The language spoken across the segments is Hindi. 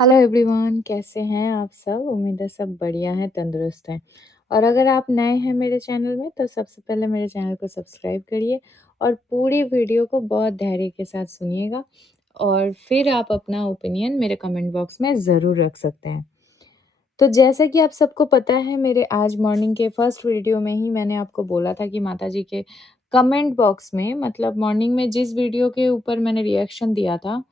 हेलो एवरीवन, कैसे हैं आप सब? उम्मीद है सब बढ़िया हैं, तंदुरुस्त हैं। और अगर आप नए हैं मेरे चैनल में तो सबसे पहले मेरे चैनल को सब्सक्राइब करिए और पूरी वीडियो को बहुत धैर्य के साथ सुनिएगा और फिर आप अपना ओपिनियन मेरे कमेंट बॉक्स में ज़रूर रख सकते हैं। तो जैसा कि आप सबको पता है, मेरे आज मॉर्निंग के फर्स्ट वीडियो में ही मैंने आपको बोला था कि माताजी के कमेंट बॉक्स में, मतलब मॉर्निंग में जिस वीडियो के ऊपर मैंने रिएक्शन दिया था,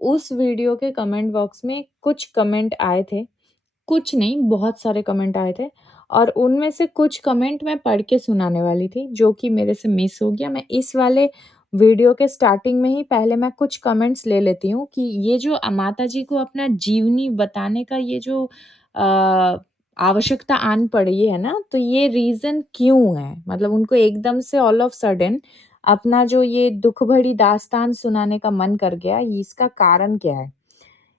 उस वीडियो के कमेंट बॉक्स में कुछ कमेंट आए थे। कुछ नहीं, बहुत सारे कमेंट आए थे और उनमें से कुछ कमेंट मैं पढ़ के सुनाने वाली थी, जो कि मेरे से मिस हो गया। मैं इस वाले वीडियो के स्टार्टिंग में ही पहले मैं कुछ कमेंट्स ले लेती हूँ कि ये जो माताजी को अपना जीवनी बताने का ये जो आवश्यकता आन पड़ी है ना, तो ये रीज़न क्यों है? मतलब उनको एकदम से ऑल ऑफ सडन अपना जो ये दुःख भरी दास्तान सुनाने का मन कर गया, इसका कारण क्या है?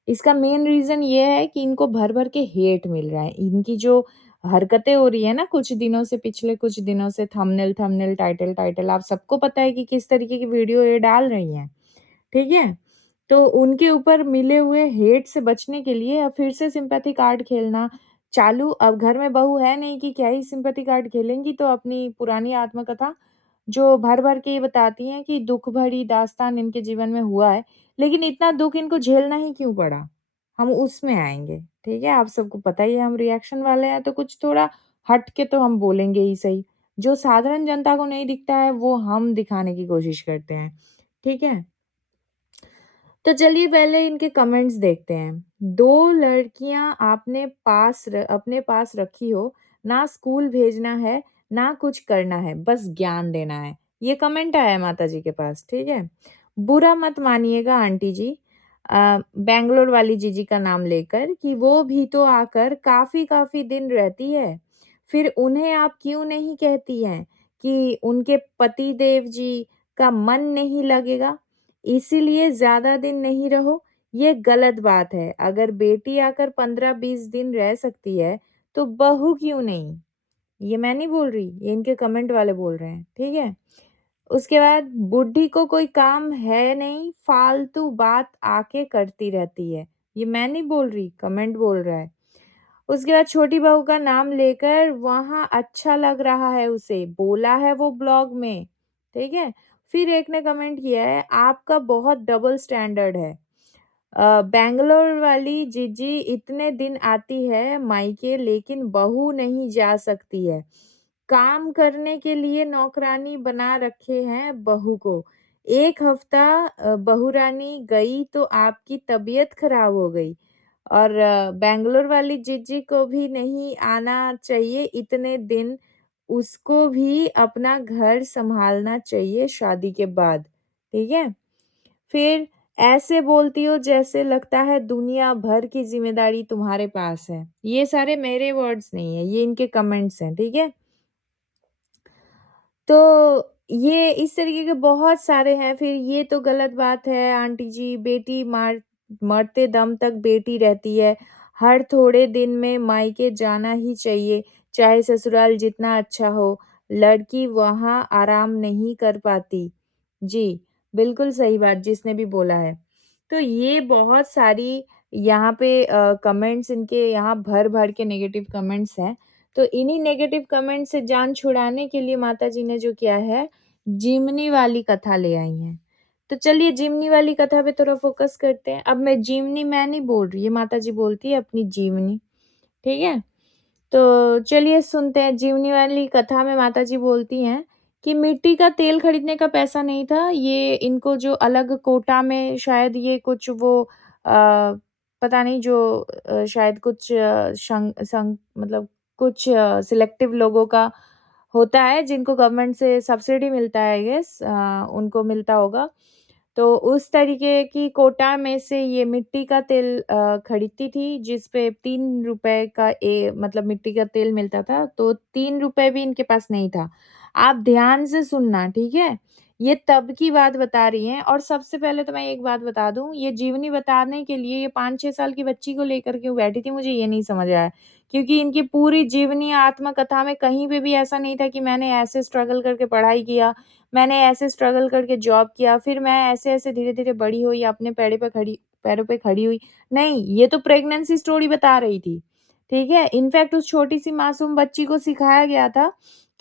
इसका मेन रीज़न ये है कि इनको भर-भर के हेट मिल रहा है। इनकी जो हरकतें हो रही है ना कुछ दिनों से, पिछले कुछ दिनों से, थंबनेल, टाइटल आप सबको पता है कि किस तरीके की वीडियो ये डाल रही हैं, ठीक है? तो उनके ऊपर मिले हुए हेट से बचने के लिए अब फिर से सिम्पैथी कार्ड खेलना चालू। अब घर में बहू है नहीं कि क्या ही सिम्पैथी कार्ड खेलेंगी, तो अपनी पुरानी आत्मकथा जो भर-भर के ये बताती हैं कि दुःख भरी दास्तान इनके जीवन में हुआ है, लेकिन इतना दुःख इनको झेलना ही क्यों पड़ा? हम उसमें आएँगे, ठीक है? आप सबको पता ही है हम रिएक्शन वाले हैं, तो कुछ थोड़ा हट के तो हम बोलेंगे ही सही। जो साधारण जनता को नहीं दिखता है, वो हम दिखाने की कोशिश करते हैं, ठीक है? तो चलिए पहले इनके कमेंट्स देखते हैं। 2 लड़कियाँ अपने पास रखी हो, ना स्कूल भेजना है, ना कुछ करना है, बस ज्ञान देना है। ये कमेंट आया है माताजी के पास, ठीक है? बुरा मत मानिएगा आंटी जी, बैंगलोर वाली जीजी का नाम लेकर, कि वो भी तो आकर काफ़ी-काफ़ी दिन रहती है। फिर उन्हें आप क्यों नहीं कहती हैं कि उनके पतिदेव जी का मन नहीं लगेगा? इसीलिए ज़्यादा दिन नहीं रहो, ये गलत बात है। अगर बेटी आकर 15-20 दिन रह सकती है, तो बहू क्यों नहीं? ये मैं नहीं बोल रही, ये इनके कमेंट वाले बोल रहे हैं, ठीक है? उसके बाद बुड्ढी को कोई काम है नहीं, फालतू बात आके करती रहती है। ये मैं नहीं बोल रही, कमेंट बोल रहा है। उसके बाद छोटी बहू का नाम लेकर वहाँ अच्छा लग रहा है उसे, बोला है वो ब्लॉग में, ठीक है? फिर एक ने कमेंट किया है, आपका बहुत डबल स्टैंडर्ड है। बैंगलोर वाली जीजी इतने दिन आती है मायके, लेकिन बहू नहीं जा सकती है। काम करने के लिए नौकरानी बना रखे हैं बहू को। 1 हफ्ता बहुरानी गई तो आपकी तबीयत खराब हो गई। और बैंगलोर वाली जीजी को भी नहीं आना चाहिए इतने दिन, उसको भी अपना घर सँभालना चाहिए शादी के बाद, ठीक है? फिर ऐसे बोलती हो जैसे लगता है दुनिया भर की ज़िम्मेदारी तुम्हारे पास है। ये सारे मेरे वर्ड्स नहीं है, ये इनके कमेंट्स हैं, ठीक है? तो ये इस तरीके के बहुत सारे हैं। फिर ये तो गलत बात है आंटी जी, बेटी मरते दम तक बेटी रहती है। हर थोड़े दिन में मायके जाना ही चाहिए, चाहे ससुराल जितना अच्छा हो। लड़की वहाँ आराम नहीं कर पाती। जी, बिल्कुल सही बात जिसने भी बोला है। तो ये बहुत सारी यहाँ पे कमेंट्स इनके यहाँ भर-भर के नेगेटिव कमेंट्स हैं। तो इन्हीं नेगेटिव कमेंट से जान छुड़ाने के लिए माताजी ने जो किया है, जीमनी वाली कथा ले आई हैं। तो चलिए जीमनी वाली कथा पे थोड़ा फ़ोकस करते हैं। अब मैं नहीं बोल रही, ये माताजी बोलती है अपनी जीवनी, ठीक है? तो चलिए सुनते हैं। जीवनी वाली कथा में माताजी बोलती हैं कि मिट्टी का तेल खरीदने का पैसा नहीं था, ये इनको जो अलग कोटा में शायद ये कुछ वो पता नहीं जो शायद कुछ संग मतलब कुछ सिलेक्टिव लोगों का होता है जिनको गवर्नमेंट से सब्सिडी मिलता है आई गेस, उनको मिलता होगा। तो उस तरीके की कोटा में से ये मिट्टी का तेल खरीदती थी जिस पे ₹3 का मतलब मिट्टी का तेल मिलता था, तो ₹3 भी इनके पास नहीं था। आप ध्यान से सुनना, ठीक है? ये तब की बात बता रही हैं और सबसे पहले तो मैं एक बात बता दूँ, ये जीवनी बताने के लिए ये 5-6 साल की बच्ची को लेकर क्यों बैठी थी, मुझे ये नहीं समझ आया। क्योंकि इनकी पूरी जीवनी आत्मकथा में कहीं पे भी ऐसा नहीं था कि मैंने ऐसे स्ट्रगल करके पढ़ाई किया, मैंने ऐसे स्ट्रगल करके जॉब किया, फिर मैं ऐसे-ऐसे धीरे-धीरे बड़ी हुई, अपने पैरों पे पैरों पे खड़ी हुई। नहीं, ये तो प्रेग्नेंसी स्टोरी बता रही थी, ठीक है? इनफैक्ट उस छोटी-सी मासूम बच्ची को सिखाया गया था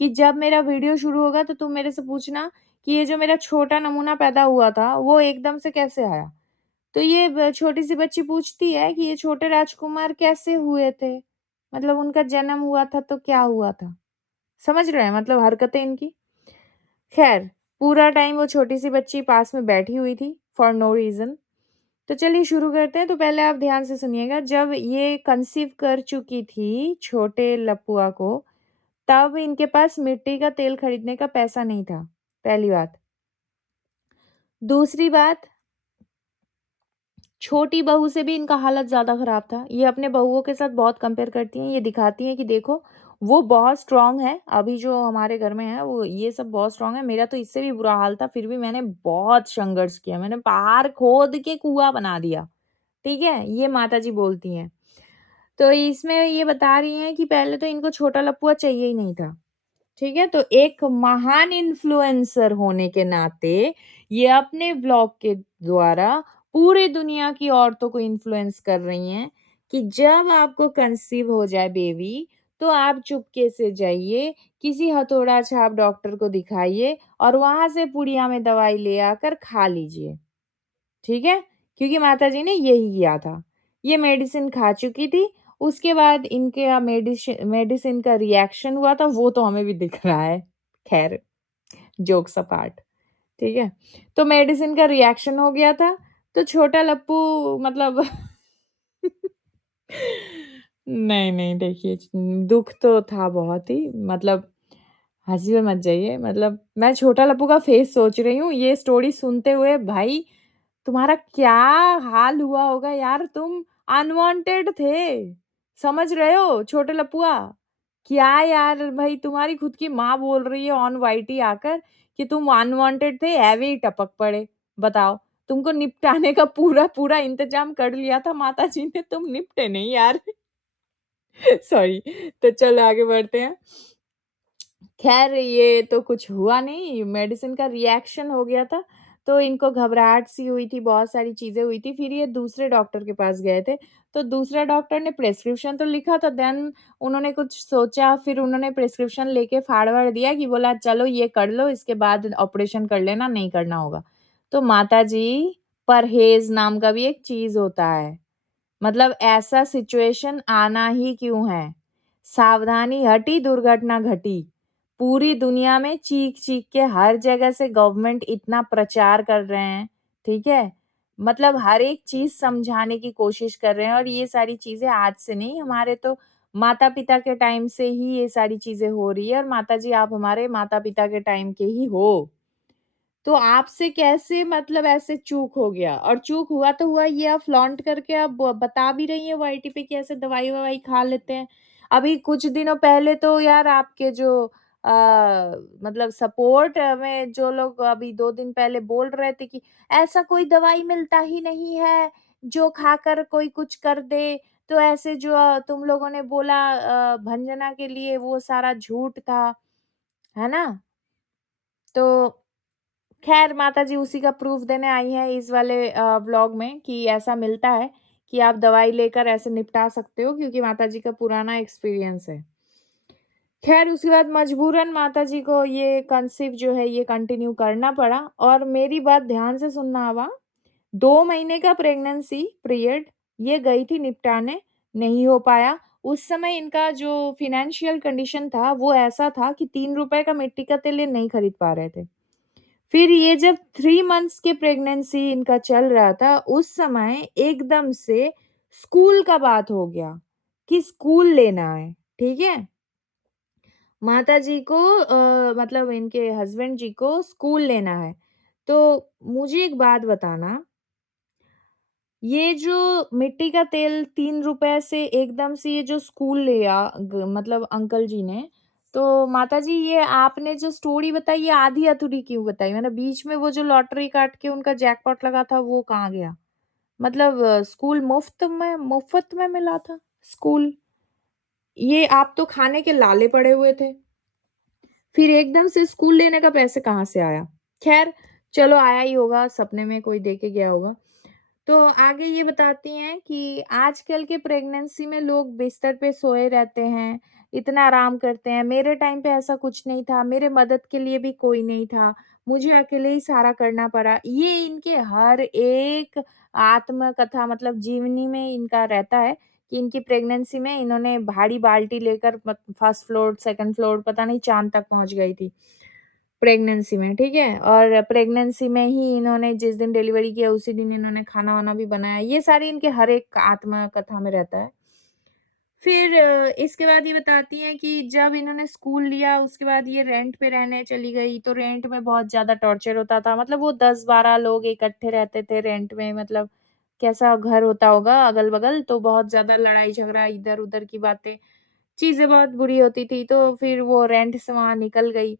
कि जब मेरा वीडियो शुरू होगा तो तुम मेरे से पूछना कि ये जो मेरा छोटा नमूना पैदा हुआ था, वो एकदम से कैसे आया? तो ये छोटी-सी बच्ची पूछती है कि ये छोटे राजकुमार कैसे हुए थे? मतलब उनका जन्म हुआ था तो क्या हुआ था? समझ रहे हैं मतलब हरकतें इनकी? ख़ैर, पूरा टाइम वो छोटी-सी बच्ची पास में बैठी हुई थी फॉर नो रीज़न। तो चलिए शुरू करते हैं। तो पहले आप ध्यान से सुनिएगा, जब ये कंसीव कर चुकी थी छोटे लपुआ को, तब इनके पास मिट्टी का तेल खरीदने का पैसा नहीं था, पहली बात। दूसरी बात, छोटी बहू से भी इनका हालत ज़्यादा ख़राब था। ये अपने बहुओं के साथ बहुत कंपेयर करती हैं, ये दिखाती हैं कि देखो वो बहुत स्ट्रॉन्ग है, अभी जो हमारे घर में है वो ये सब बहुत स्ट्रॉन्ग है, मेरा तो इससे भी बुरा हाल था, फिर भी मैंने बहुत संघर्ष किया, मैंने पहाड़ खोद के कुआँ बना दिया, ठीक है? ये माताजी बोलती हैं। तो इसमें ये बता रही हैं कि पहले तो इनको छोटा लपुआ चाहिए ही नहीं था। ठीक है? तो एक महान इन्फ्लुएंसर होने के नाते ये अपने व्लॉग के द्वारा पूरी दुनिया की औरतों को इन्फ्लुएंस कर रही हैं कि जब आपको कंसीव हो जाए बेबी, तो आप चुपके से जाइए, किसी हथौड़ा छाप डॉक्टर को दिखाइए और वहाँ से पुड़िया में दवाई ले आकर खा लीजिए। ठीक है? क्योंकि माताजी ने यही किया था। ये मेडिसिन खा चुकी थी, उसके बाद इनके मेडिसिन का रिएक्शन हुआ था, वो तो हमें भी दिख रहा है। ख़ैर, जोक्स अपार्ट, ठीक है? तो मेडिसिन का रिएक्शन हो गया था, तो छोटा लप्पू मतलब नहीं, नहीं देखिए दुःख तो था बहुत ही मतलब हँसी में मत जाइए मतलब मैं छोटा लप्पू का फेस सोच रही हूँ, ये स्टोरी सुनते हुए भाई तुम्हारा क्या हाल हुआ होगा यार तुम अनवांटेड थे। समझ रहे हो छोटे लपुआ? क्या यार भाई तुम्हारी खुद की माँ बोल रही है ऑन वाईटी आकर कि तुम अनवांटेड थे, ऐवे ही टपक पड़े। बताओ, तुमको निपटाने का पूरा-पूरा इंतज़ाम कर लिया था माताजी ने, तुम निपटे नहीं यार। सॉरी, तो चलो आगे बढ़ते हैं। ख़ैर ये तो कुछ हुआ नहीं, मेडिसिन का रिएक्शन हो गया था, तो इनको घबराहट सी हुई थी, बहुत सारी चीज़ें हुई थी, फिर ये दूसरे डॉक्टर के पास गए थे, तो दूसरा डॉक्टर ने प्रिस्क्रिप्शन तो लिखा था देन उन्होंने कुछ सोचा, फिर उन्होंने प्रिस्क्रिप्शन लेके फाड़-वाड़ दिया कि बोला चलो ये कर लो, इसके बाद ऑपरेशन कर लेना, नहीं करना होगा। तो माताजी, परहेज़ नाम का भी एक चीज़ होता है। मतलब ऐसा सिचुएशन आना ही क्यों है? सावधानी हटी, दुर्घटना घटी। पूरी दुनिया में चीख-चीख के हर जगह से गवर्नमेंट इतना प्रचार कर रहे हैं, ठीक है? मतलब हर एक चीज़ समझाने की कोशिश कर रहे हैं और ये सारी चीज़ें आज से नहीं, हमारे तो माता-पिता के टाइम से ही ये सारी चीज़ें हो रही है और माताजी आप हमारे माता-पिता के टाइम के ही हो। तो आपसे कैसे मतलब ऐसे चूक हो गया? और चूक हुआ तो हुआ ये आप फ्लॉन्ट करके आप बता भी रही हैं वाईटी पे कि ऐसे दवाई-ववाई खा लेते हैं। अभी कुछ दिनों पहले तो यार आपके जो अ, मतलब सपोर्ट में जो लोग अभी 2 दिन पहले बोल रहे थे कि ऐसा कोई दवाई मिलता ही नहीं है, जो खाकर कोई कुछ कर दे। तो ऐसे जो तुम लोगों ने बोला भंजना के लिए वो सारा झूठ था, है ना? तो खैर माताजी उसी का प्रूफ देने आई हैं इस वाले व्लॉग में कि ऐसा मिलता है कि आप दवाई लेकर ऐसे निपटा सकते हो क्योंकि माताजी का पुराना एक्सपीरियंस है। खैर उसके बाद मजबूरन माताजी को ये कंसीव जो है ये कंटिन्यू करना पड़ा और मेरी बात ध्यान से सुनना अब 2 महीने का प्रेग्नेंसी पीरियड ये गई थी निपटाने, नहीं हो पाया। उस समय इनका जो फाइनेंशियल कंडीशन था वो ऐसा था कि ₹3 का मिट्टी का तेल ये नहीं खरीद पा रहे थे। फिर ये जब 3 मंथ्स के प्रेग्नेंसी इनका चल रहा था, उस समय एकदम से स्कूल का बात हो गया कि स्कूल लेना है, ठीक है? माताजी को मतलब इनके हस्बैंड जी को स्कूल लेना है। तो मुझे एक बात बताना, ये जो मिट्टी का तेल ₹3 से एकदम से ये जो स्कूल लिया मतलब अंकल जी ने, तो माताजी ये आपने जो स्टोरी बताई ये आधी-अधूरी क्यों बताई? मतलब बीच में वो जो लॉटरी काट के उनका जैकपॉट लगा था वो कहाँ गया? मतलब स्कूल मुफ़्त में मिला था स्कूल? ये आप तो खाने के लाले पड़े हुए थे। फिर एकदम से स्कूल लेने का पैसे कहाँ से आया? ख़ैर चलो आया ही होगा, सपने में कोई दे के गया होगा। तो आगे ये बताती हैं कि आजकल के प्रेगनेंसी में लोग बिस्तर पे सोए रहते हैं, इतना आराम करते हैं। मेरे टाइम पे ऐसा कुछ नहीं था, मेरे मदद के लिए भी कोई नहीं था, मुझे अकेले ही सारा करना पड़ा। ये इनके हर एक आत्मकथा मतलब जीवनी में इनका रहता है कि इनकी प्रेगनेंसी में इन्होंने भारी बाल्टी लेकर फर्स्ट फ्लोर, सेकंड फ्लोर पता नहीं चाँद तक पहुँच गई थी। प्रेगनेंसी में, ठीक है? और प्रेगनेंसी में ही इन्होंने जिस दिन डिलीवरी किया उसी दिन इन्होंने खाना-वाना भी बनाया। ये सारी इनके हर एक आत्मकथा में रहता है। फिर इसके बाद ये बताती हैं कि जब इन्होंने स्कूल लिया उसके बाद ये रेंट पे रहने चली गई, तो रेंट में बहुत ज़्यादा टॉर्चर होता था। मतलब वो 10-12 लोग इकट्ठे रहते थे रेंट में मतलब कैसा घर होता होगा अगल-बगल, तो बहुत ज़्यादा लड़ाई-झगड़ा, इधर-उधर की बातें, चीज़ें बहुत बुरी होती थी। तो फिर वो रेंट से वहाँ निकल गई।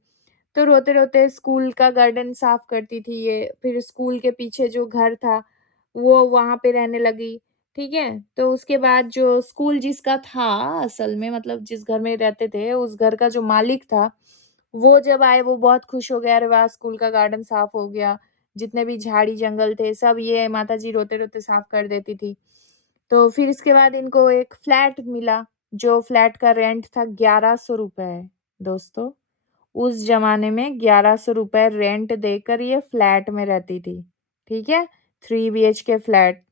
तो रोते-रोते स्कूल का गार्डन साफ करती थी ये, फिर स्कूल के पीछे जो घर था, वो वहाँ पे रहने लगी, ठीक है? तो उसके बाद जो स्कूल जिसका था असल में मतलब जिस घर में रहते थे, उस घर का जो मालिक था, वो जब आए वो बहुत खुश हो गए, अरे वाह! स्कूल का गार्डन साफ हो गया, जितने भी झाड़ी-जंगल थे सब ये माताजी रोते-रोते साफ कर देती थी। तो फिर इसके बाद इनको एक फ्लैट मिला, जो फ्लैट का रेंट था ₹1100 दोस्तों। उस ज़माने में ₹1100 रेंट देकर ये फ्लैट में रहती थी, ठीक है? 3 बीएचके फ्लैट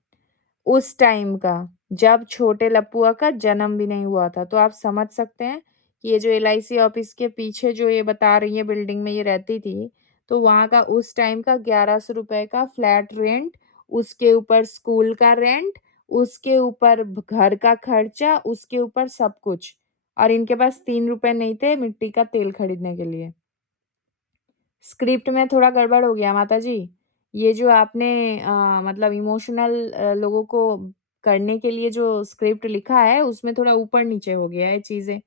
उस टाइम का, जब छोटे लपुआ का जन्म भी नहीं हुआ था। तो आप समझ सकते हैं कि ये जो एलआईसी ऑफ़िस के पीछे जो ये बता रही हैं बिल्डिंग में ये रहती थी, तो वहाँ का उस टाइम का ₹1100 का फ्लैट रेंट, उसके ऊपर स्कूल का रेंट, उसके ऊपर घर का खर्चा, उसके ऊपर सब कुछ और इनके पास ₹3 नहीं थे मिट्टी का तेल खरीदने के लिए। स्क्रिप्ट में थोड़ा गड़बड़ हो गया माताजी। ये जो आपने मतलब इमोशनल लोगों को करने के लिए जो स्क्रिप्ट लिखा है, उसमें थोड़ा ऊपर-नीचे हो गया है चीज़ें,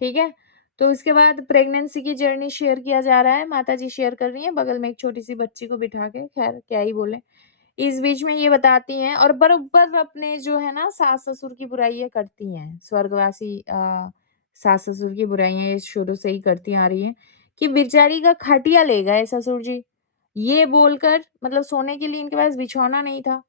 ठीक है? तो उसके बाद प्रेगनेंसी की जर्नी शेयर किया जा रहा है, माताजी शेयर कर रही हैं, बगल में एक छोटी-सी बच्ची को बिठा के, ख़ैर क्या ही बोलें। इस बीच में ये बताती हैं और बरोबर अपने जो है ना सास-ससुर की बुराइयाँ करती हैं, स्वर्गवासी सास-ससुर की बुराइयाँ ये शुरू से ही करती आ रही हैं। कि बेचारी का खटिया ले गए ससुर जी। ये बोलकर मतलब सोने के लिए इनके पास बिछौना नहीं था,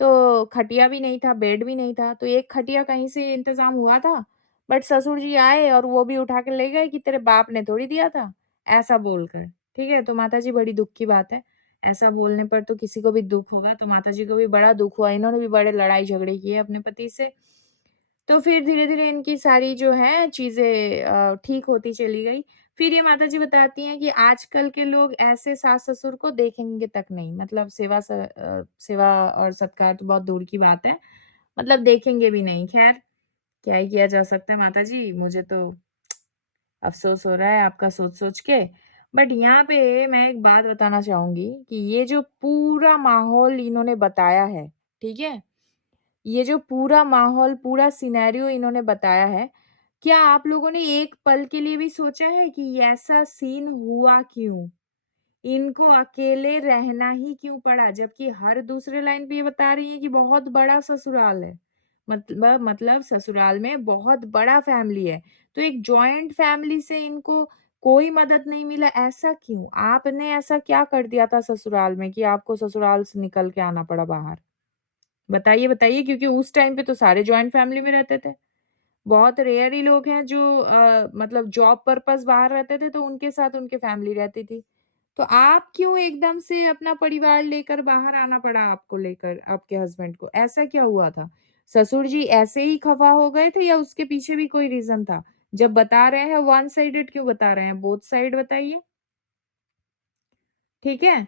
तो खटिया भी नहीं था, बेड भी नहीं था, तो एक खटिया कहीं से इंतज़ाम हुआ था, बट ससुर जी आए और वो भी उठा के ले गए कि तेरे बाप ने थोड़ी दिया था, ऐसा बोलकर, ठीक है? तो माताजी बड़ी दुःख की बात है, ऐसा बोलने पर तो किसी को भी दुःख होगा, तो माताजी को भी बड़ा दुःख हुआ, इन्होंने भी बड़े लड़ाई-झगड़े किए अपने पति से। तो फिर धीरे-धीरे इनकी सारी जो है चीज़ें ठीक होती चली गई। फिर ये माताजी बताती हैं कि आजकल के लोग ऐसे सास-ससुर को देखेंगे तक नहीं, मतलब सेवा और सत्कार तो बहुत दूर की बात है, मतलब देखेंगे भी नहीं। ख़ैर, क्या ही किया जा सकता है माताजी, मुझे तो अफ़सोस हो रहा है आपका सोच-सोच के। बट यहाँ पे मैं एक बात बताना चाहूँगी कि ये जो पूरा माहौल इन्होंने बताया है, ठीक है? ये जो पूरा माहौल, पूरा सिनेरियो इन्होंने बताया है, क्या आप लोगों ने एक पल के लिए भी सोचा है कि ऐसा सीन हुआ क्यों? इनको अकेले रहना ही क्यों पड़ा? जबकि हर दूसरे लाइन पे ये बता रही हैं कि बहुत बड़ा ससुराल है। मतलब ससुराल में बहुत बड़ा फैमिली है। तो एक जॉइंट फैमिली से इनको कोई मदद नहीं मिला, ऐसा क्यों? आपने ऐसा क्या कर दिया था ससुराल में कि आपको ससुराल से निकल के आना पड़ा बाहर? बताइए, बताइए क्योंकि उस टाइम पे तो सारे जॉइंट फैमिली में रहते थे। बहुत रेयर ही लोग हैं जो मतलब जॉब पर्पज़ बाहर रहते थे तो उनके साथ उनकी फैमिली रहती थी। तो आप क्यों एकदम से अपना परिवार लेकर बाहर आना पड़ा आपको लेकर आपके हस्बैंड को? ऐसा क्या हुआ था? ससुर जी ऐसे ही खफ़ा हो गए थे या उसके पीछे भी कोई रीज़न था? जब बता रहे हैं वन साइडेड क्यों बता रहे हैं? बोथ साइड बताइए। ठीक है?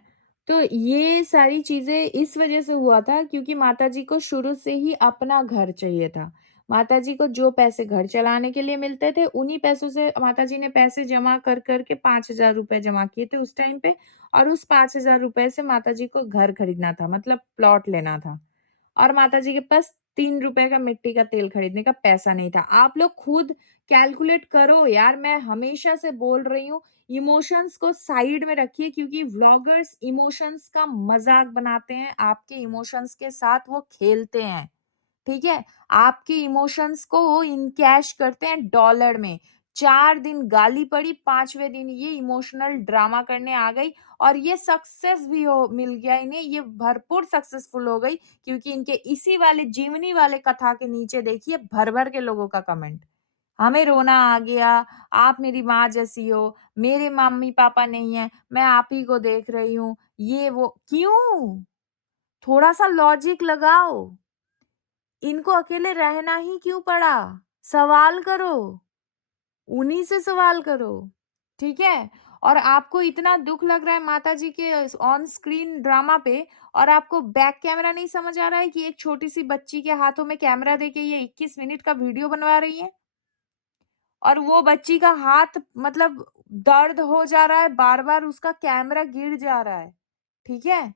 तो ये सारी चीज़ें इस वज़ह से हुआ था क्योंकि माताजी को शुरू से ही अपना घर चाहिए था। माताजी को जो पैसे घर चलाने के लिए मिलते थे, उन्हीं पैसों से माताजी ने पैसे जमा कर के ₹5000 जमा किए थे उस टाइम पे और उस ₹5000 से माताजी को घर खरीदना था, मतलब प्लॉट लेना था। और माताजी के पास ₹3 का मिट्टी का तेल खरीदने का पैसा नहीं था। आप लोग खुद कैलकुलेट करो यार, मैं हमेशा से बोल रही हूँ, इमोशंस को साइड में रखिए क्योंकि व्लॉगर्स इमोशंस का मज़ाक बनाते हैं, आपके इमोशंस के साथ वो खेलते हैं, ठीक है? आपके इमोशंस को वो इनकैश करते हैं डॉलर में। 4 दिन गाली पड़ी, 5वें दिन ये इमोशनल ड्रामा करने आ गई और ये सक्सेस भी हो मिल गया इन्हें, ये भरपूर सक्सेसफुल हो गई क्योंकि इनके इसी वाले जीवनी वाले कथा के नीचे देखिए भर-भर के लोगों का कमेंट। हमें रोना आ गया, आप मेरी माँ जैसी हो, मेरे मम्मी-पापा नहीं है, मैं आप ही को देख रही हूँ, ये वो। क्यों? थोड़ा-सा लॉजिक लगाओ। इनको अकेले रहना ही क्यों पड़ा? सवाल करो। उन्हीं से सवाल करो, ठीक है? और आपको इतना दुःख लग रहा है माताजी के ऑन स्क्रीन ड्रामा पे और आपको बैक कैमरा नहीं समझ आ रहा है कि एक छोटी-सी बच्ची के हाथों में कैमरा देके ये 21 मिनट का वीडियो बनवा रही हैं? और वो बच्ची का हाथ मतलब दर्द हो जा रहा है, बार-बार उसका कैमरा गिर जा रहा है, ठीक है?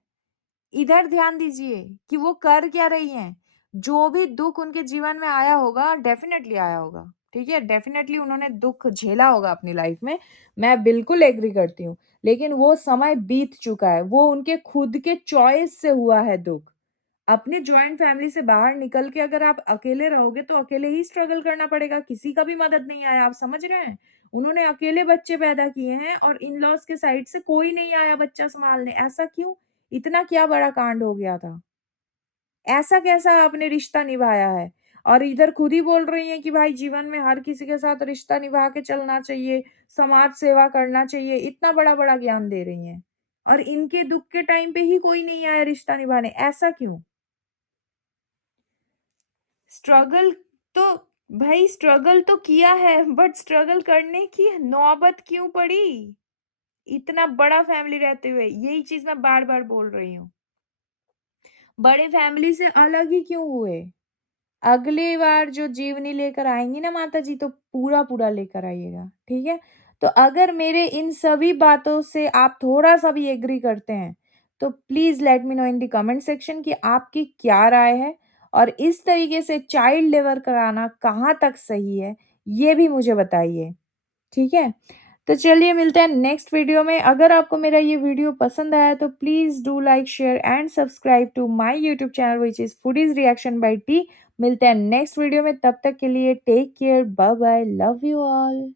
इधर ध्यान दीजिए कि वो कर क्या रही हैं। जो भी दुःख उनके जीवन में आया होगा, डेफ़िनेटली आया होगा, ठीक है? डेफ़िनेटली उन्होंने दुःख झेला होगा अपनी लाइफ़ में, मैं बिल्कुल एग्री करती हूँ। लेकिन वो समय बीत चुका है, वो उनके खुद के चॉइस से हुआ है दुःख। अपने जॉइंट फैमिली से बाहर निकल के अगर आप अकेले रहोगे तो अकेले ही स्ट्रगल करना पड़ेगा, किसी का भी मदद नहीं आया, आप समझ रहे हैं? उन्होंने अकेले बच्चे पैदा किए हैं और इन-लॉज़ के साइड से कोई नहीं आया बच्चा सँभालने, ऐसा क्यों? इतना क्या बड़ा कांड हो गया था? ऐसा कैसा आपने रिश्ता निभाया है? और इधर खुद ही बोल रही हैं कि भाई जीवन में हर किसी के साथ रिश्ता निभा के चलना चाहिए, समाज सेवा करना चाहिए, इतना बड़ा-बड़ा ज्ञान दे रही हैं। और इनके दुःख के टाइम पे ही कोई नहीं आया रिश्ता निभाने, ऐसा क्यों? स्ट्रगल तो भाई स्ट्रगल तो किया है बट स्ट्रगल करने की नौबत क्यों पड़ी? इतना बड़ा फैमिली रहते हुए, यही चीज़ मैं बार-बार बोल रही हूँ। बड़े फैमिली से अलग ही क्यों हुए? अगली बार जो जीवनी लेकर आएँगी ना माताजी तो पूरा-पूरा लेकर आइएगा, ठीक है? तो अगर मेरे इन सभी बातों से आप थोड़ा-सा भी एग्री करते हैं, तो please let me know in the comment section कि आपकी क्या राय है? और इस तरीके से चाइल्ड लेबर कराना कहाँ तक सही है, ये भी मुझे बताइए, ठीक है? तो चलिए मिलते हैं नेक्स्ट वीडियो में। अगर आपको मेरा ये वीडियो पसंद आया तो please do like, share and subscribe to my YouTube channel which is foodies reaction by T. मिलते हैं नेक्स्ट वीडियो में, तब तक के लिए take care, bye bye, love you all.